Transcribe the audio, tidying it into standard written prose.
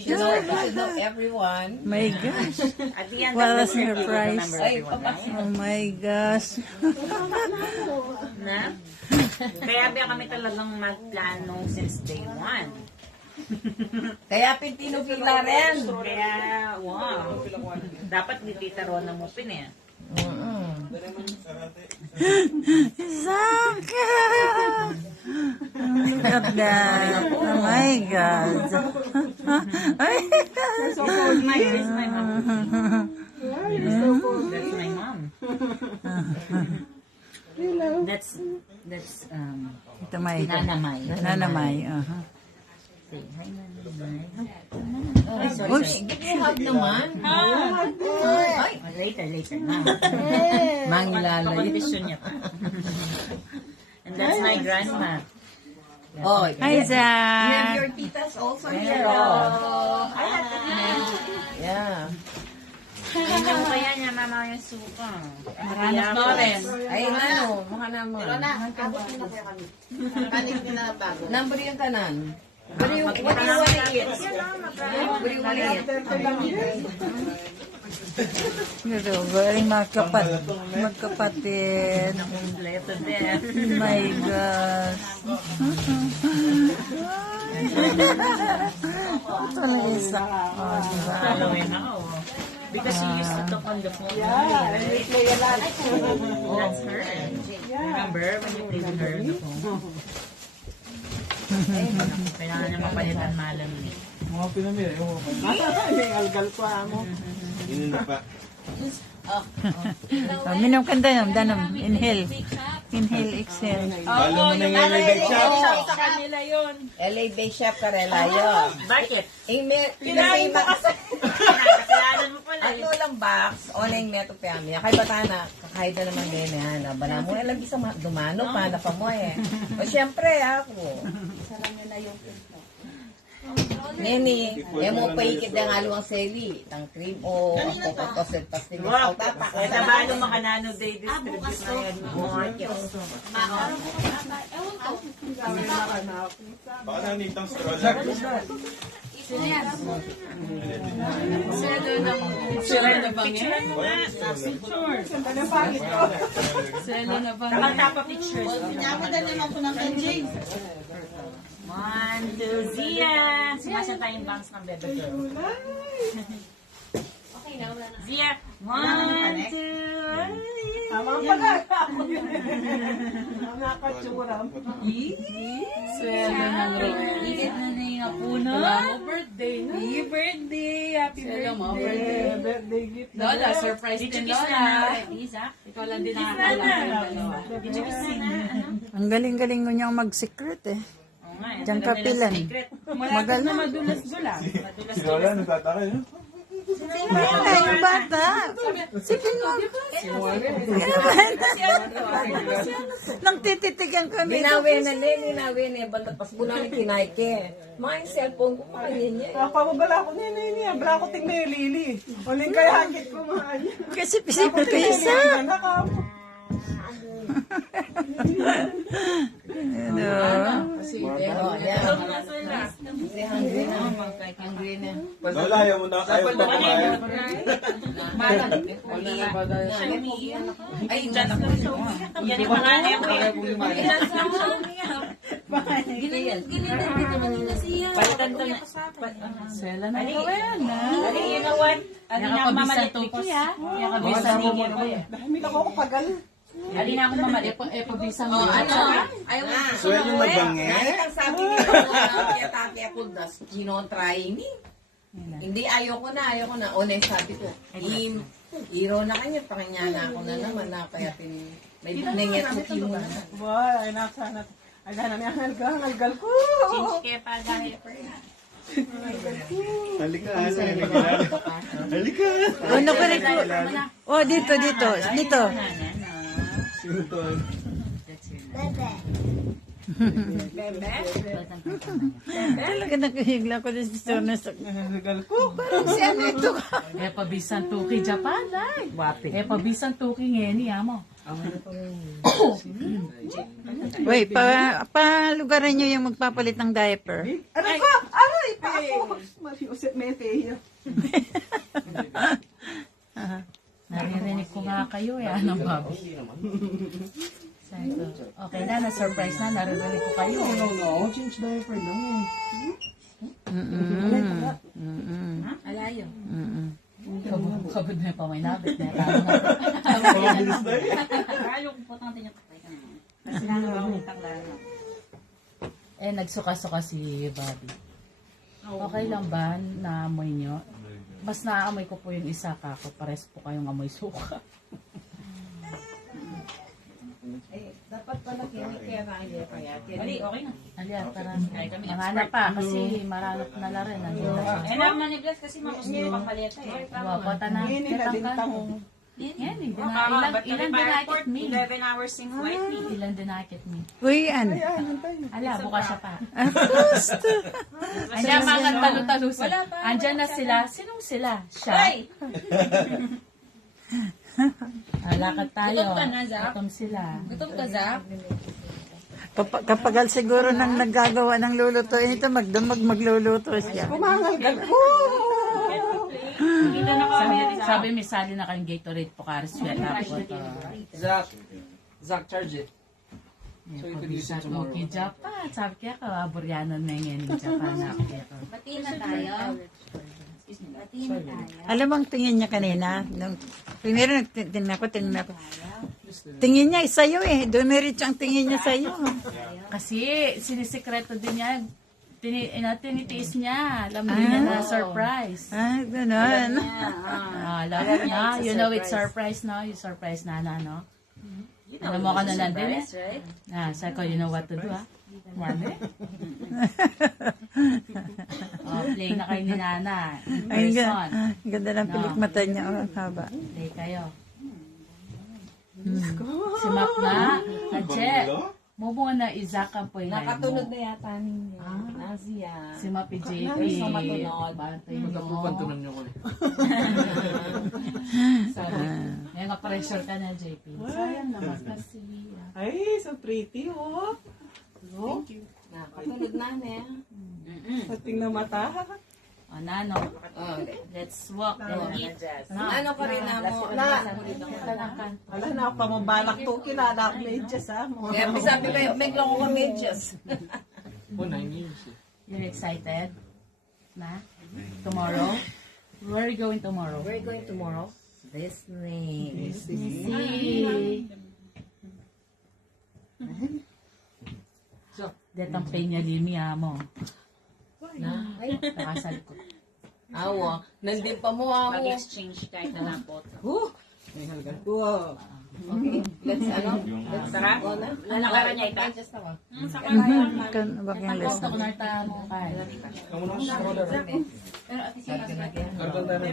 You should know everyone. My gosh. At the end What a of the trip, you will surprise. remember everyone, right? Oh my gosh. Na? Kaya ba kami talagang magplano since day one. Kaya pintinupila rin. Kaya, wow. Dapat ni Tita Rona mo pin eh. Zaka! Look at that. Oh my God. This is my mom. That's my mom. That's Ito may Nanamay. Nanamay. Say hi, Nanamay. Oops. Hug naman. Ay, later, na. Mangilala yun. Condition niya pa. And that's my grandma. Oh, Hi, you have Zach. your titas also here. Oh. Yeah. Tingnan mo kaya niya, mama, yung suka. Maranas mo rin. Ay, ano, mga naman. Number yung tanan. What do you want to eat? What do you want to eat? Ito, galing magkapatid. Kompleto din. My gosh. Ito lang isa. Oh, diba? Halloween ako. Because she used to talk on the phone. Yeah, right? That's her. Remember when you played with her on the phone? Kailangan niya mapalitan malam. Mga pinamira, yung mga algal ko mo. Yun na pa. Oh, minum ka danom. Inhale. Inhale, exhale. Balo mo na yung elevate shop. LA Bay Chef Karelayo. Bakit? Kinain mo kasi. Nakakalanan mo pala. Ano lang box, online meto piyami. Kay batana, kakahid na naman ngayon na yan. Bala mo, alam bisa dumano pa, na pa mo eh. O syempre, ako. Neni, mo pa ikit ng aluang seli, tang cream o kokotosil pastil. Wow, kaya ba ano makanano day distribute na yan? Baka nanitang straw. Nakatapa pictures. One, two, Zia! Sumasya tayong bangs ng bebe girl. Zia! One, two, Tama pala. Nakatsuram. Swelo na Ikit na na yung apuno. Birthday. Birthday. Happy birthday. Birthday gift. Lola, surprise din Lola. Ikaw lang din nakakala. Ang galing-galing mo niyang mag-secret eh. Diyan ka pilan. Magaling. Madulas-dulas. Si Lola, nagtataka yun. Ay, yung bata. Sige mo. Nang tititigan kami. Ginawin na, banda pas bulan ni kinaike. Mga cellphone ko pa niya. Pababala ko niya. Bala ko tingnan yung lili. Uling kaya hangit ko mga niya. Kasi pisipin ko isa. Hungry na. Lola, ayaw mo na kayo pa kumain. Ay, dyan ako. Yan yung mga anak ko. Palitan to na. Swelo na ikaw yan. You know what? Ano na ako mamalit Tuki Vicky ha. Yakabisa ni Gero. Dahil ako pagal. Ali na ako mamalit. Pabisa mo. Ayaw mo. Swelo na bangi. Ang sabi niya kaya taki ako das try ni. Hindi ayoko na. Onay sabi ko. Iro na kanya, pakanya na ako na naman na kaya may binayat sa kimo na. Boy, ay nakasana. Ay gana niya ang algal ko. Change kaya pa dahil. Halika, halika. Ano ko rin? Oh, dito. Sino to? Talaga nakahigla ko din sa Algal ko. Si ano ito ka? Pabisan Tuki Japan. Pabisan Tuki ngeni amo. Wait, pa lugaran nyo yung magpapalit ng diaper. Aray ko! Aray! Mario Jose Meteo. Naririnig ko nga kayo eh. Ano, Bobby? Sabi ko, okay na, na-surprise na. Naririnig ko kayo. No, change diaper lang eh. Alayo. Kabod na yung paminabit. Mabilis na eh. Lalo kung potang natin yung takay ka naman. Kasi lalo ako yung takla. Eh, nagsuka-suka si Bobby. Okay lang ba na amoy nyo? Mas naaamoy ko po yung isa ka ko. Pares po kayong amoy suka. Eh, dapat pala kaya kaya. Bali, okay na. Aliyah, tara. Ay, kami Manganap pa kasi maranap na la rin. Eh, naman ni Bless kasi mga gusto nyo pagpaleta eh. Wapota na. Hindi na din tango. Yan, Ilan ilan dinakit me? 11 hours in flight me. Ilan dinakit me? Uy, ano? Ala, bukas siya pa. Gusto. Andiyan mga talo-talusan. Andiyan na sila. Sinong sila? Siya? Ay! Lakad tayo. Gutom ka na, Zap? Gutom sila. Gutom ka, Zap? Kapag siguro nang naggagawa ng lulutuin ito, magluluto siya. Kumangalgal. Dito na kami. Sabi may sali na kayong Gatorade po karis sweat tapos Zach, charge it. So you could use it tomorrow. Smoky Japan. Sabi kaya ka, Burianon na yung Japan na ako dito. Batiin na tayo. Batiin na tayo. Alam mo ang tingin niya kanina? Nung, primero tingnan ako. Tingin niya sa'yo eh. Dumiritso ang tingin niya sa'yo. Kasi sinisikreto din niya. Tinitiis niya. Alam din niya na surprise. Ah, ganun. Alam niya. You know it's surprise now. You surprise na no? Alam mo ka na lang din eh. Right? Sabi ko, you know what to do ha? Mami? Play na kayo ni Nana. In Ay, person. ganda ng pilik mata niya. Oh, haba. Play kayo. Si Map na. Adje. Mubo na Izaka po yung Nakatulog na yata ninyo. Asia. Si Map JP. Gusto matunod. Bantay Magkapupantunan niyo ko eh. Sorry. Ngayon ka-pressure ka na, JP. Sayang naman kasi. Ay, so pretty, oh. Thank you. Nakatulog na niya. Pating na mata. O, Nano. Let's walk and eat. Ano ko rin na mo? Wala na ako pamabalak to. Kilala ako medyas, ha? Kaya sabi ko, may lang ko medyas. Oh, 9 years eh. You're excited? Na? Tomorrow? Where are you going tomorrow? We're going tomorrow. Disney. See. Detang Peña Limi mo. Na? Ay, Nakasal ko. awa. Nandin pa mo, awa. Mag-exchange kahit na lang po. Wow. Okay. Let's, let's Tara. go na. Lalakaran niya ito. Just na ba? Bakit yung Gusto ko na ito mo kaya. Kamu naman sa order. Pero at least yung Garganta rin.